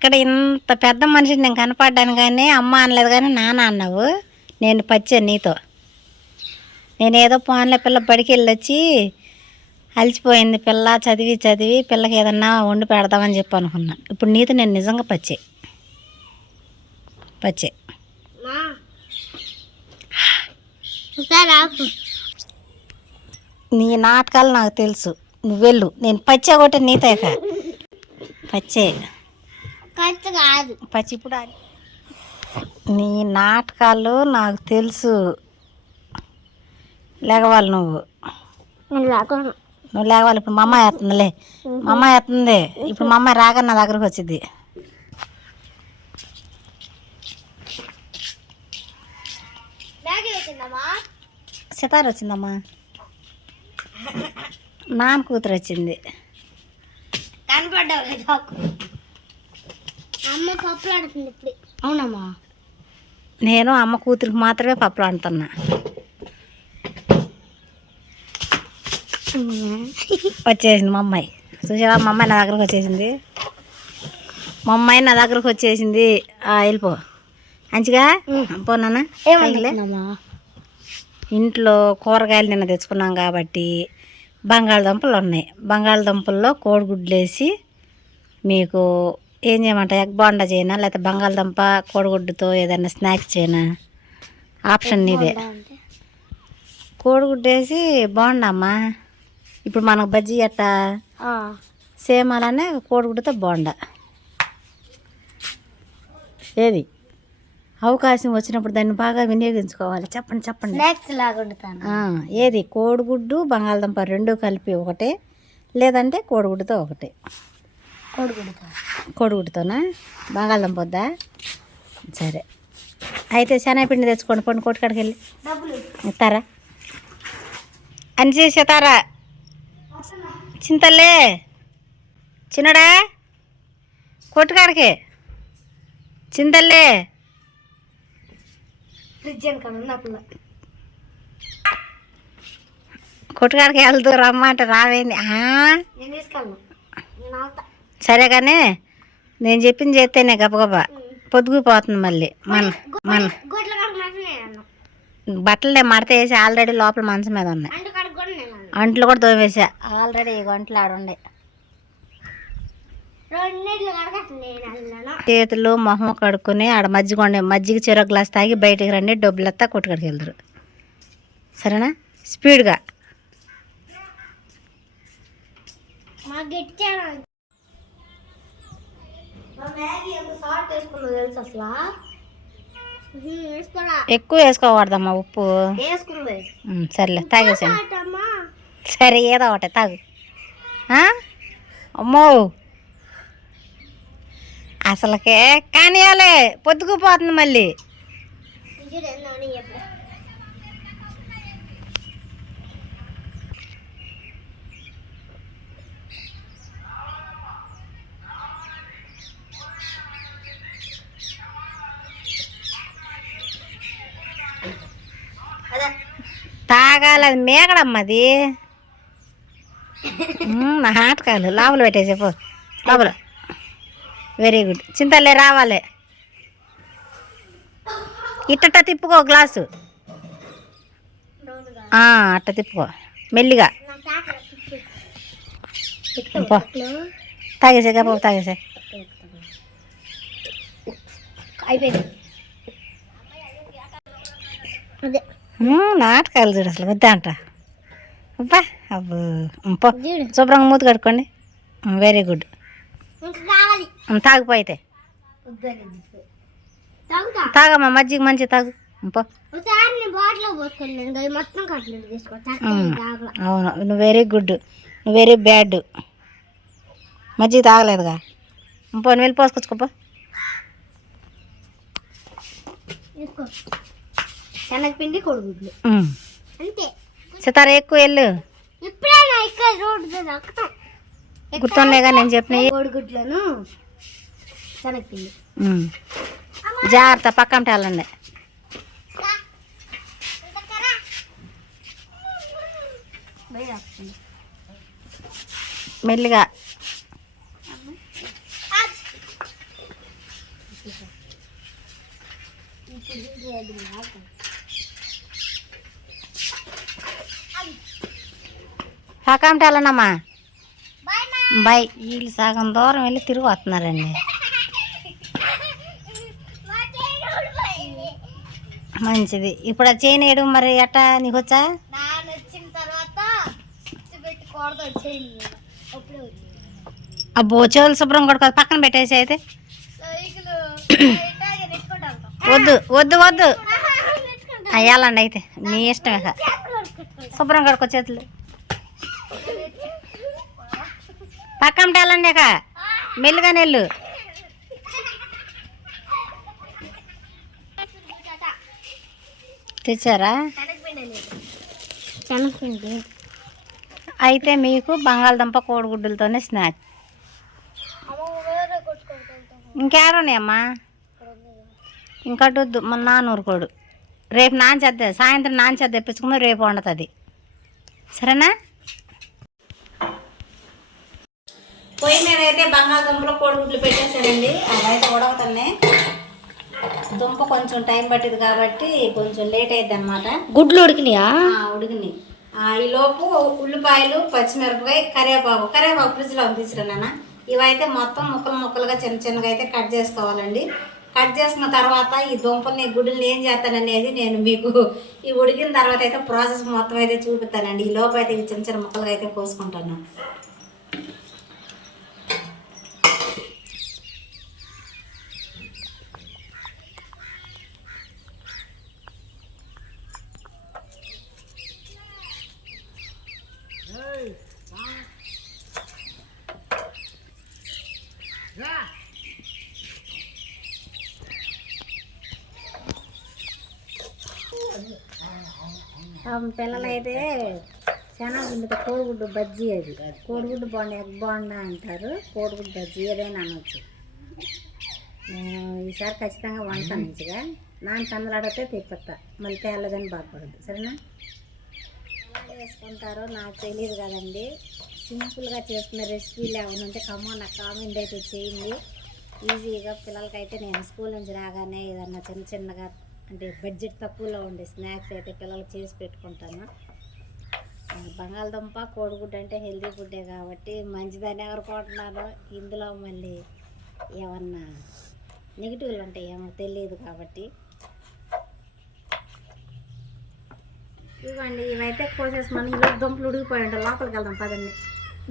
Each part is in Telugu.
ఇక్కడ ఇంత పెద్ద మనిషిని నేను కనపడ్డాను కానీ అమ్మ అనలేదు కానీ నాన్న అన్నావు. నేను పచ్చాను నీతో. నేనేదో పోన్లే పిల్ల బడికి వెళ్ళొచ్చి అలసిపోయింది పిల్ల చదివి చదివి పిల్లకి ఏదన్నా వండి పెడదామని చెప్పి అనుకున్నా. ఇప్పుడు నీతో నేను నిజంగా పచ్చే. పచ్చే. నీ నాటకాలు నాకు తెలుసు. నువ్వు వెళ్ళు. నేను పచ్చే ఒకటి నీతో ఇక. పచ్చే. ఖర్చు కాదు. పచ్చి ఇప్పుడు ఆడి. నీ నాటకాలు నాకు తెలుసు. లేగవాలి నువ్వు. నువ్వు లేవాలి ఇప్పుడు మా అమ్మాయి వేస్తుందిలే. మా అమ్మాయి వేస్తుంది. ఇప్పుడు మా అమ్మాయి రాగా నా దగ్గరకు వచ్చింది. సితార వచ్చిందమ్మా. నాన్న కూతురు వచ్చింది. కనపడ్డావు అమ్మ పప్పులు ఆడుతుంది ఇప్పుడు. అవునమ్మా. నేను అమ్మ కూతురికి మాత్రమే పప్పులు అంటున్నా వచ్చేసింది మా అమ్మాయి. చూసావా? మా అమ్మాయి నా దగ్గరకు వచ్చేసింది. మా అమ్మాయి నా దగ్గరకు వచ్చేసింది. వెళ్ళిపో. మంచిగా పోనా ఇంట్లో కూరగాయలు నిన్న తెచ్చుకున్నాం కాబట్టి బంగాళదుంపలు ఉన్నాయి. బంగాళదుంపల్లో కోడిగుడ్లు వేసి మీకు ఏం చేయమంట ఎగ్ బాండా చేయనా? లేకపోతే బంగాళదుంప కోడిగుడ్డుతో ఏదైనా స్నాక్స్ చేయనా? ఆప్షన్ నీదే కోడిగుడ్డు వేసి బాగుండమ్మా ఇప్పుడు మనకు బజ్జీ అట్ట? సేమ్ అలానే కోడిగుడ్డుతో బాగుండ ఏది? అవకాశం వచ్చినప్పుడు దాన్ని బాగా వినియోగించుకోవాలి. చెప్పండి చెప్పండి. స్నాక్స్ లాగా ఏది? కోడిగుడ్డు బంగాళదుంప రెండు కలిపి ఒకటే లేదంటే కోడిగుడ్డుతో ఒకటే. కోడిగుడ్డుతోనా? బంగాళదుంప వద్దా? సరే. అయితే శనగపిండి తెచ్చుకోండి పండు కొట్టుకాడికి వెళ్ళి డబ్బులు ఇస్తారా? అని చేసేతారా చింతలే చిన్నడా? కొట్టుకాడికి చింతల్లే. కొట్టుకాడికి వెళ్తూ రమ్మంటే రావేంది. సరే కానీ నేను చెప్పింది చేస్తేనే గబగబా పొద్దుకుపోతుంది మళ్ళీ. మన మన మాత్రం నేను బట్టలే మడత వేసి ఆల్రెడీ లోపల మంచం మీద ఉన్నాయి. అంట్లు కూడా తోమేసా. ఆల్రెడీ ఈ గంటలు ఆడుండే చేతులు మొహం కడుక్కొని ఆడ మజ్జిగ మజ్జిగ చెరో గ్లాస్ తాగి బయటికి రండి డబ్బులెత్తా కొట్టుకడికి వెళ్తారు. సరేనా? స్పీడ్గా. ఎక్కువ వేసుకోకూడదమ్మా ఉప్పు. సర్లే తాగేసాను సరే ఏదో ఒకటి తాగు. ఆ? అమ్మో. అసలుకే కానియాలే పొద్దుకుపోతుంది మళ్ళీ. అదే. తాగాలి అది. మేకడమ్మది ఉమ్, నా ఆటకాలు లోపల పెట్టేసి పో. లోపల. వెరీ గుడ్ చింతలే రావాలి. ఇట్టట తిప్పుకో గ్లాసు. అట్ట తిప్పుకో. మెల్లిగా. పో. తాగేసే గప్ప తాగేసే. అయిపోయింది. అదే. నాటకాలు చూడు అసలు వద్దా అంట అబ్బా అబ్బో పో శుభ్రంగా మూత కట్టుకోండి వెరీ గుడ్ ఇంకా తాగిపోయితే తాగమ్మా మజ్జిగ మంచిగా తాగు పో అవును నువ్వు వెరీ గుడ్ నువ్వు వెరీ బ్యాడ్ మజ్జిగ తాగలేదుగా పోనీ వెళ్ళి పోసుకొచ్చుకోపో శనగపిండి కొడుగుడ్లు. అంతే. సితార ఎక్కువ వెళ్ళు ఇప్పుడే ఇక్కడ రోడ్డు దక్కుతాం నేను చెప్పిన జాగ్రత్త పక్కన వెళ్ళండి మెల్లిగా. సకాంటే వెళ్ళండమ్మా బాయ్ వీళ్ళు సగం దూరం వెళ్ళి తిరిగి వస్తున్నారండి. మంచిది. ఇప్పుడు ఆ చేయనేయడం మరి ఎట్టా? నీకు వచ్చా? అబ్బో చెవులు శుభ్రం కొడుకోదు పక్కన పెట్టేసి అయితే. వద్దు వద్దు వద్దు. వెళ్ళండి అయితే. మీ ఇష్టమే శుభ్రం కడుకో చేతులు. పక్కన వెళ్ళండి అక్క మెల్లుగా నెల్లు. తెచ్చారా? అయితే మీకు బంగాళదుంప కోడిగుడ్డులతోనే స్నాక్. వేరే కొట్టుకుంటాం ఇంకేడున్నాయమ్మా ఇంకటి వద్దు మన నాన్నూరు కోడు. రేపు నాన్న చేద్దాం సాయంత్రం నాన్న చేద్ద తెప్పించుకుందాం రేపు వండుతుంది. సరేనా? పొయ్యి మీద అయితే బంగాళదుంపలు కోడిగుడ్లు పెట్టేశానండి. అదైతే ఉడకతనే దుంప కొంచెం టైం పట్టింది కాబట్టి కొంచెం లేట్ అయింది అనమాట గుడ్లు ఉడికినాయా? ఉడికినాయి. ఈ లోపు ఉల్లిపాయలు పచ్చిమిరపకాయ కరివేపాకు. కరివేపాకు ఫ్రిడ్జ్లో తీసుకురా నాన్న. ఇవైతే మొత్తం ముక్కలు ముక్కలుగా చిన్న చిన్నగా అయితే కట్ చేసుకోవాలండి. కట్ చేసుకున్న తర్వాత ఈ దుంపల్ని గుడ్డల్ని ఏం చేస్తాననేది నేను మీకు ఈ ఉడికిన తర్వాత అయితే ప్రాసెస్ మొత్తం అయితే చూపిస్తానండి. ఈ లోపు అయితే ఇవి చిన్న చిన్న ముక్కలుగా అయితే కోసుకుంటాను. కోడిగుడ్డు బజ్జీ అది. కోడిగుడ్డు బాండ ఎగ్ బాండా అంటారు. కోడిగుడ్డు బజ్జీ ఏదైనా అనొచ్చు. నేను ఈసారి ఖచ్చితంగా వంట మంచిగా. నాన్న తమ్ముడు అడిగితే తెప్పిస్తా. మళ్ళీ తేలదని బాధపడద్దు. సరేనా? వేసుకుంటారో చేసుకుంటారో నాకు తెలియదు కదండి. సింపుల్గా చేసుకున్న రెసిపీలు ఏమైనా ఉంటే కమ్మో నాకు కామెంట్ అయితే చేయండి. ఈజీగా పిల్లలకైతే నేను స్కూల్ నుంచి రాగానే ఏదన్నా చిన్న చిన్నగా అంటే బడ్జెట్ తక్కువలో ఉండే స్నాక్స్ అయితే పిల్లలకి చేసి పెట్టుకుంటాను. బంగాళదుంప కోడిగుడ్డు అంటే హెల్తీ ఫుడ్డే కాబట్టి మంచిదని ఎవరుకుంటున్నారో ఇందులో మళ్ళీ ఏమన్నా నెగిటివ్లు ఉంటాయేమో తెలియదు కాబట్టి. ఇవ్వండి ఇవైతే కోసేసి మనం దుంపలు ఉడికిపోయి ఉంటాయి. లోపలికి వెళ్దాం పదండి.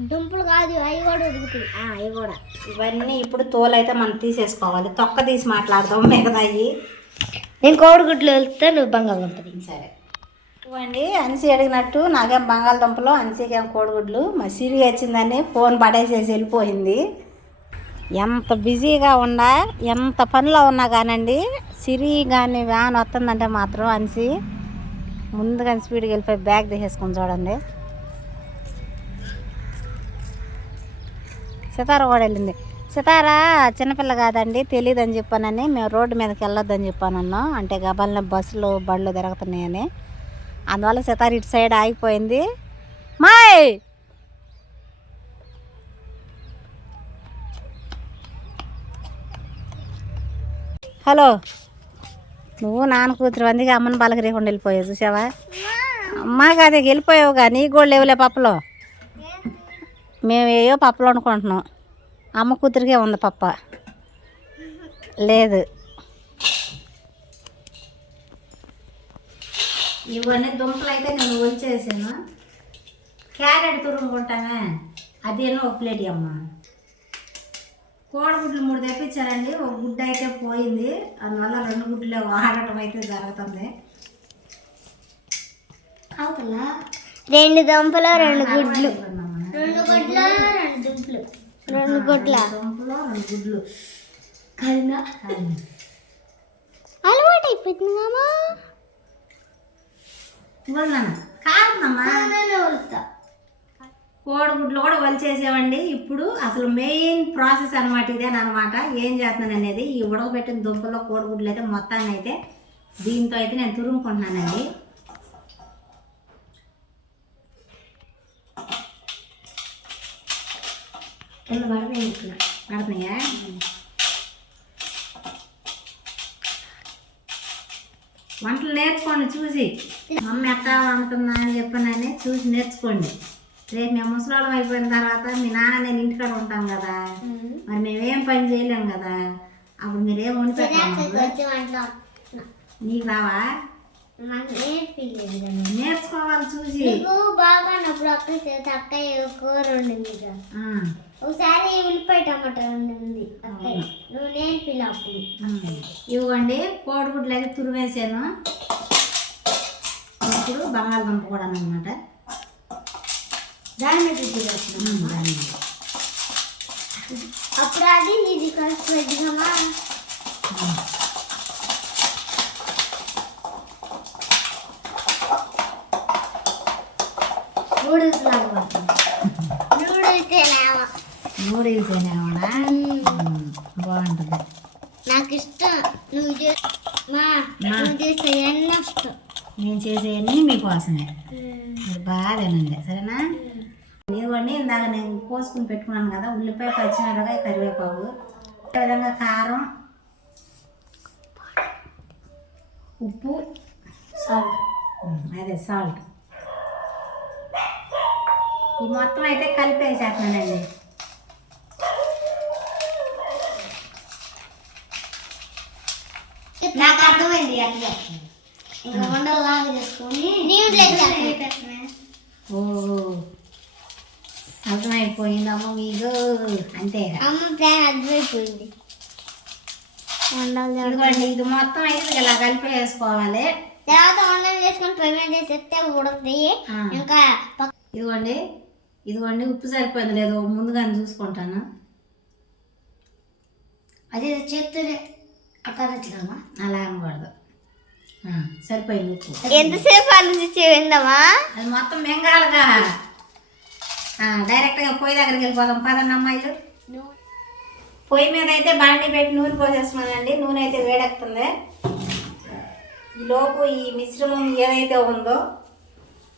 దుంపలు కాదు అవి కూడా ఉడుకుతాయి. ఆ, ఇవి కూడా. ఇవన్నీ ఇప్పుడు తోలు అయితే మనం తీసేసుకోవాలి. తొక్క తీసి మాట్లాడదాం మిగతాయి. నేను కోడిగుడ్లు వెళ్తే నువ్వు బంగాళదుంపది సరే. అండి అన్సి అడిగినట్టు నాకేం బంగాళదుంపలు అన్సీకేం కోడిగుడ్లు. మా సిరి వచ్చిందని ఫోన్ పడేసేసి వెళ్ళిపోయింది. ఎంత బిజీగా ఉన్నా ఎంత పనిలో ఉన్నా కానండి సిరి కానీ వ్యాన్ వస్తుందంటే మాత్రం అన్సి ముందుగా స్పీడ్కి వెళ్ళిపోయి బ్యాగ్ తీసేసుకొని చూడండి. సితార కూడా వెళ్ళింది. సితార చిన్నపిల్ల కాదండి తెలియదు అని చెప్పానని మేము రోడ్డు మీదకి వెళ్ళొద్దని చెప్పానన్నా. అంటే గబాలని బస్సులు బళ్ళు తిరుగుతున్నాయని. అందువల్ల సితార ఇటు సైడ్ ఆగిపోయింది. మాయ్! హలో. నువ్వు నాన్న కూతురు అందుకే అమ్మని పలకరీకుండా వెళ్ళిపోయావు చూసావా? అమ్మాకి అదే వెళ్ళిపోయావుగా నీకు కూడా లేవులే పప్పులో. మేము ఏయో పప్పులు వండుకుంటున్నాం. అమ్మ కూతురికే ఉంది పప్ప. లేదు. ఇవన్నీ దుంపలు అయితే నేను వచ్చేసాను క్యారెట్ తురుముకుంటామే అదేనో ఒక ప్లేట్ అమ్మ కోడిగుడ్లు మూడు తెప్పించారండి. ఒక గుడ్డ అయితే పోయింది. అందువల్ల రెండు గుడ్లే వాడటం అయితే జరుగుతుంది. అవుతలా రెండు దుంపలు రెండు గుడ్లు. రెండు గుడ్లు రెండు దుంపలు. రెండు గుడ్ల. దుంపలు రెండు గుడ్లు. కదినా అలవాటు అయిపోతుంది కాదమ్మా వెళ్తా కోడిగుడ్లు కూడా వలిచేసేవండి. ఇప్పుడు అసలు మెయిన్ ప్రాసెస్ అనమాట ఇదేనమాట ఏం చేస్తున్నాను అనేది ఈ ఉడకబెట్టిన దుంపల్లో కోడిగుడ్లు అయితే మొత్తాన్ని అయితే దీంతో అయితే నేను తురుముకుంటున్నానండి. ఇక్కడ? పడుతున్నాయా వంటలు నేర్చుకోండి చూసి. మమ్మీ ఎట్లా వండుతుందా అని చెప్పనని చూసి నేర్చుకోండి. రేపు మేము ముసలాళ్ళం అయిపోయిన తర్వాత మీ నాన్న నేను ఇంటికాడ ఉంటాం కదా. మరి మేమేం పని చేయలేం కదా. అప్పుడు మీరేం వండి పెట్టాలి మాకు? వచ్చి వంటలో నీకు రావా? నేర్చుకోవాలి చూసి. బాగా నప్పుడు అక్క అక్కయ్య కూర ఆ, ఒకసారి ఉల్లిపాయ టమాటా అక్కయ్య నువ్వు నేర్పిల్ల అప్పుడు. ఆ. ఇవ్వండి కోడిగుడ్లు అయితే తురివేసాను. ఇప్పుడు బంగాళదుంప కూడా అనమాట దాని మీద తిరగచ్చు అప్పుడు అది ఇది కలిసి పెద్దమా నూడిల్స్ లాగా పడుతుంది నూడిల్స్ నూడిల్స్ అయినా బాగుంటుంది. నాకు ఇష్టం నువ్వు చే- మా నువ్వు చేసే ఎన్న ఇష్టం. నేను చేసేవన్నీ మీకోసమే మీరు బాగా తినండి సరేనా? ఇదిగోండి ఇందాక నేను కోసుకుని పెట్టుకున్నాను కదా ఉల్లిపాయ పచ్చిమిరపకాయ కరివేపాకు. అదేవిధంగా కారం ఉప్పు సాల్ట్. అదే సాల్ట్. ఈ మొత్తం అయితే కలిపేసేస్తున్నానండి. నాకు అర్థమైంది అట్లా ఇంకా వండలాగా చేసుకొని ఓ. అర్థమైపోయిందమ్మో మీకు. అంతే అమ్మ ప్లాన్ అర్థమైపోయింది. వండాలి ఇది మొత్తం అయితే ఇలా కలిపి వేసుకోవాలి. తర్వాత వండలు చేసుకొని పేమెంట్ చేసేస్తే ఉడుకుతాయి ఆ. ఇంకా ఇదిగోండి ఇదిగోండి ఉప్పు సరిపోయింది లేదో. ముందుగానే చూసుకుంటాను. అదే చేస్తూనే అట్లా అలా అనకూడదు. సరిపోయింది ఉప్పు. ఎంతసేపు ఆలోచించి విందామా? అది మొత్తం మింగాలుగా డైరెక్ట్గా పొయ్యి దగ్గరికి వెళ్ళిపోదాం. పదండి అమ్మాయిలు. పొయ్యి మీద అయితే బాండి పెట్టి నూనె పోసేస్తున్నానండి. నూనె అయితే వేడెక్కుతుంది. ఈ లోపు ఈ మిశ్రమం ఏదైతే ఉందో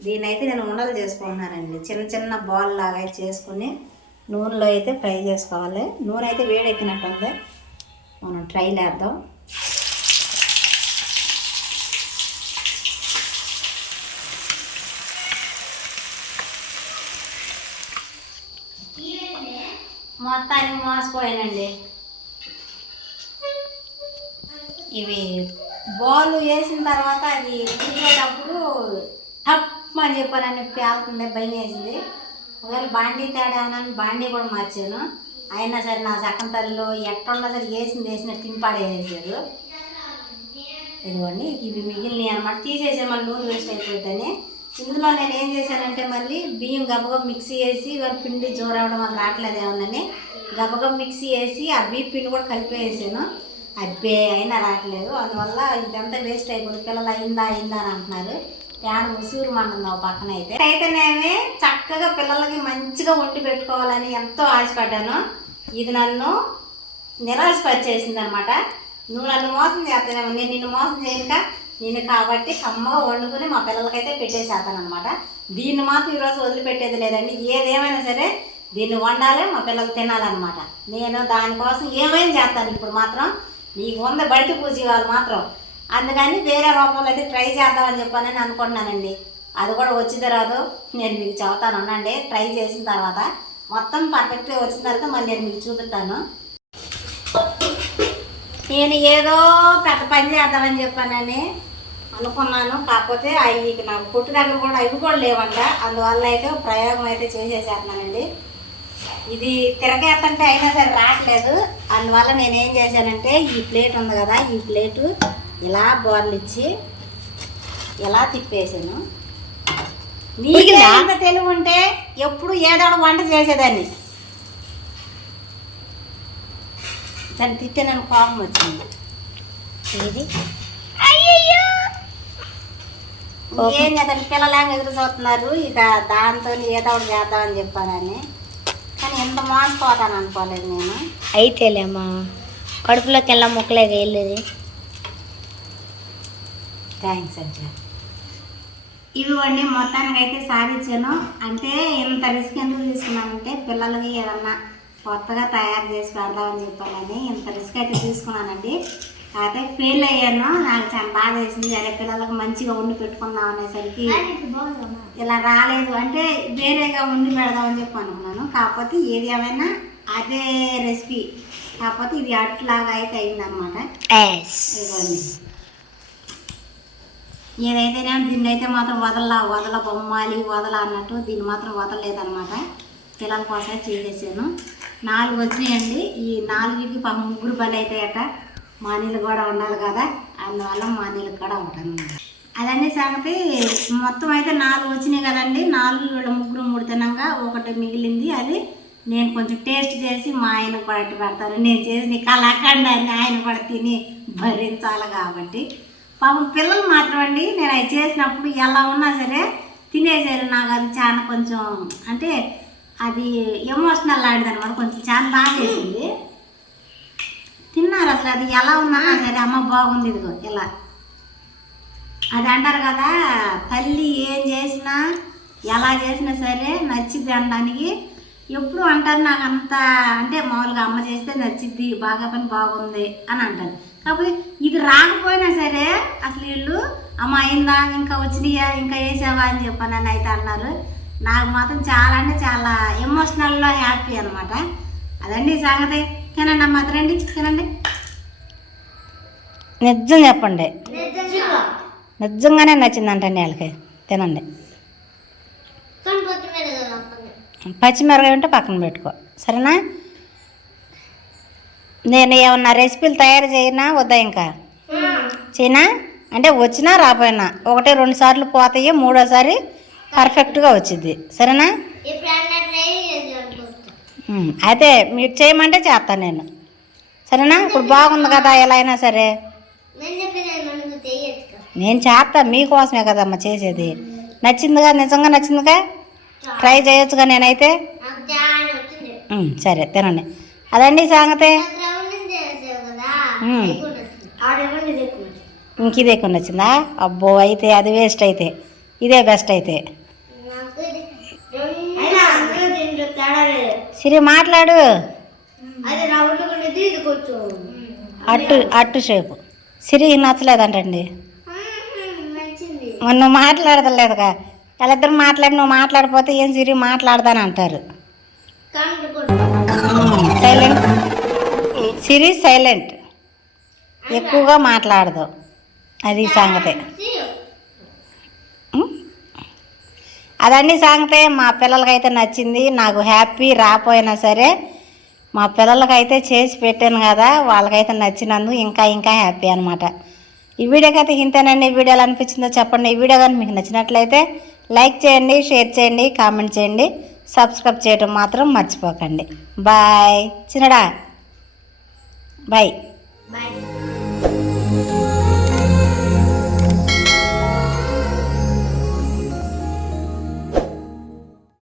దీని అయితే నేను ఉండలు చేసుకుంటున్నానండి. చిన్న చిన్న బాల్ లాగా చేసుకుని నూనెలో అయితే ఫ్రై చేసుకోవాలి. నూనె అయితే వేడెక్కినట్టుంది. మనం ట్రై వేద్దాం మొత్తానికి మోసపోయానండి. ఇవి బాల్ వేసిన తర్వాత అది తీసేటప్పుడు టప్ అని చెప్పానని పేలుతుంది భయం వేసింది. ఒకవేళ బాండీ తేడా అని బాండీ కూడా మార్చాను. అయినా సరే నా సక్కన తల్లిలో ఎట్టున్నా సరే వేసింది వేసినట్టు తింపాడేసారు ఇదిగోండి ఇవి మిగిలినవి అనమాట తీసేసే మళ్ళీ నూనె వేస్ట్ అయిపోతుందని ఇందులో నేను ఏం చేశానంటే మళ్ళీ బియ్యం గబగబ మిక్సీ వేసి పిండి జోరవడం వల్ల రావట్లేదు ఏమన్నని గబగబ మిక్సీ వేసి ఆ బియ్య పిండి కూడా కలిపేసాను. అబ్బే అయినా రావట్లేదు. అందువల్ల ఇదంతా వేస్ట్ అయిపోయింది. పిల్లలు అయిందా అయిందా అని అంటున్నారు. ఫ్యాన్ ముసూరు మంటుంది పక్కన అయితే అయితే నేనే చక్కగా పిల్లలకి మంచిగా వండి పెట్టుకోవాలని ఎంతో ఆశపడ్డాను. ఇది నన్ను నిరాశపరిచేసింది అనమాట నువ్వు నన్ను మోసం చేస్తానేమో నేను నిన్ను మోసం చేయక నేను కాబట్టి కమ్మగా వండుకుని మా పిల్లలకైతే పెట్టేసేస్తాను అనమాట దీన్ని మాత్రం ఈరోజు వదిలిపెట్టేది లేదండి. ఏదేమైనా సరే దీన్ని వండాలి మా పిల్లలు తినాలన్నమాట. నేను దానికోసం ఏమైనా చేస్తాను ఇప్పుడు మాత్రం? నీకు వంద బడికి పూజ వాళ్ళు మాత్రం. అందుకని వేరే రూపంలో అయితే ట్రై చేద్దామని చెప్పానని అనుకుంటున్నానండి. అది కూడా వచ్చింది రాదు నేను మీకు చెబుతాను ఉండండి. ట్రై చేసిన తర్వాత మొత్తం పర్ఫెక్ట్గా వచ్చిన తర్వాత మళ్ళీ నేను మీకు చూపిస్తాను. నేను ఏదో పెద్ద పని చేద్దామని చెప్పానని అనుకున్నాను. కాకపోతే అవి నాకు పుట్టు దగ్గర కూడా అవి కూడా లేవంట. అందువల్ల అయితే ప్రయోగం అయితే చేసేసేస్తున్నానండి. ఇది తిరగేస్తుంటే అయినా సరే రావట్లేదు. అందువల్ల నేనేం చేశానంటే ఈ ప్లేట్ ఉంది కదా ఈ ప్లేటు ఇలా బోర్లు ఇచ్చి ఇలా తిప్పేసాను. నీకు ఎంత తెలివి ఉంటే ఎప్పుడు ఏదో వంట చేసేదాన్ని. దాన్ని తిట్టే నన్ను కోపం వచ్చింది. ఏది? ఏం చేద్దాం? పిల్లలాగా ఎదురు చూస్తున్నారు? ఇక దాంతో ఏదో ఒకటి చేద్దామని చెప్పానని కానీ ఎంత మోసపోతాను అనుకోలేదు నేను. అయితేలేమ్మా కడుపులోకి వెళ్ళా మొక్కలేక వెళ్ళేది థ్యాంక్స్ అండి ఇవ్వండి మొత్తానికి అయితే సాధించాను. అంటే ఇంత రిస్క్ ఎందుకు తీసుకున్నానంటే పిల్లలకి ఏదన్నా కొత్తగా తయారు చేసి పెడదామని చెప్పానని ఇంత రిస్క్ అయితే తీసుకున్నానండి. కాకపోతే ఫెయిల్ అయ్యాను. నాకు చాలా బాధ వేసింది. అరే పిల్లలకు మంచిగా వండి పెట్టుకుందాం అనేసరికి ఇలా రాలేదు. అంటే వేరేగా వండి పెడదామని చెప్పి అనుకున్నాను. కాకపోతే ఏది ఏమైనా అదే రెసిపీ కాకపోతే ఇది అట్లాగా అయితే అయిందనమాట ఇదిగోండి. ఏదైతేనే దీన్ని అయితే మాత్రం వదల వదల బొమ్మాలి వదల అన్నట్టు దీన్ని మాత్రం వదలలేదనమాట పిల్లల కోసమే చేసేసాను. నాలుగు వచ్చినాయండి. ఈ నాలుగుకి పాపం ముగ్గురు పని అవుతాయట నీళ్ళు కూడా ఉండాలి కదా. అందువల్ల మా నీళ్ళు కూడా ఉంటాను అదండి సంగతి. మొత్తం అయితే నాలుగు వచ్చినాయి కదండి. నాలుగు వీళ్ళ ముగ్గురు మూడు ఒకటి మిగిలింది. అది నేను కొంచెం టేస్ట్ చేసి మా ఆయన కూడా పెడతాను. నేను చేసి నీ ఆయన కూడా తిని భరించాలి కాబట్టి. పాపం పిల్లలు మాత్రం అండి నేను అది చేసినప్పుడు ఎలా ఉన్నా సరే తినేసారు. నాకు అది చాలా కొంచెం అంటే అది ఎమోషనల్ ఆడింది అనమాట కొంచెం చాలా బాగా చేసింది. తిన్నారు అసలు అది ఎలా ఉన్నా సరే అమ్మ బాగుంది ఇదిగో ఇలా. అది అంటారు కదా తల్లి ఏం చేసినా ఎలా చేసినా సరే నచ్చిద్ది అనడానికి. ఎప్పుడు అంటారు నాకు అంత అంటే మామూలుగా అమ్మ చేస్తే నచ్చిద్ది బాగా పని బాగుంది అని అంటారు. కాకపోతే ఇది రాకపోయినా సరే అసలు వీళ్ళు అమ్మ అయిందా ఇంకా వచ్చినాయా ఇంకా వేసావా? అని చెప్పానని అయితే అన్నారు. నాకు మాత్రం చాలా అంటే చాలా ఎమోషనల్లో హ్యాపీ అనమాట అదండి సంగతి. తినండి అమ్మ తినండి తినండి. నిజం చెప్పండి. నిజంగానే నచ్చిందంటండి వాళ్ళకి తినండి. పచ్చిమిరకాయ ఉంటే పక్కన పెట్టుకో. సరేనా? నేను ఏమన్నా రెసిపీలు తయారు చేయనా? వద్దా ఇంకా? చేయనా? అంటే వచ్చినా రాపోయినా ఒకటి రెండు సార్లు పోతాయి మూడోసారి పర్ఫెక్ట్గా వచ్చింది సరేనా? అయితే మీరు చేయమంటే చేస్తాను నేను. సరేనా? ఇప్పుడు బాగుంది కదా ఎలా అయినా సరే. నేను చేస్తా మీకోసమే కదమ్మా చేసేది. నచ్చిందిగా? నిజంగా నచ్చిందిగా? ట్రై చేయొచ్చుగా నేనైతే? సరే తినండి. అదండి సంగతి. ఇంక ఇదే కొన్ని వచ్చిందా అబ్బో అయితే అది వేస్ట్ అయితే. ఇదే బెస్ట్ అయితే. సిరి మాట్లాడు. అట్టు అట్టు షేపు. సిరి నచ్చలేదంటండి. నువ్వు మాట్లాడదలేదుగా వాళ్ళిద్దరు మాట్లాడి నువ్వు మాట్లాడిపోతే ఏం సిరి మాట్లాడదని అంటారు. సైలెంట్ సిరి సైలెంట్ ఎక్కువగా మాట్లాడదు. అది సంగతి. ఉం? అదండి సంగతే. మా పిల్లలకైతే నచ్చింది. నాకు హ్యాపీ రాపోయినా సరే మా పిల్లలకైతే చేసి పెట్టాను కదా వాళ్ళకైతే నచ్చినందుకు ఇంకా ఇంకా హ్యాపీ అనమాట ఈ వీడియోకి అయితే ఇంతేనండి. ఈ వీడియోలు అనిపించిందో చెప్పండి. ఈ వీడియో కానీ మీకు నచ్చినట్లయితే లైక్ చేయండి షేర్ చేయండి కామెంట్ చేయండి. సబ్స్క్రైబ్ చేయడం మాత్రం మర్చిపోకండి. బాయ్. చిన్నడా. బాయ్. బాయ్.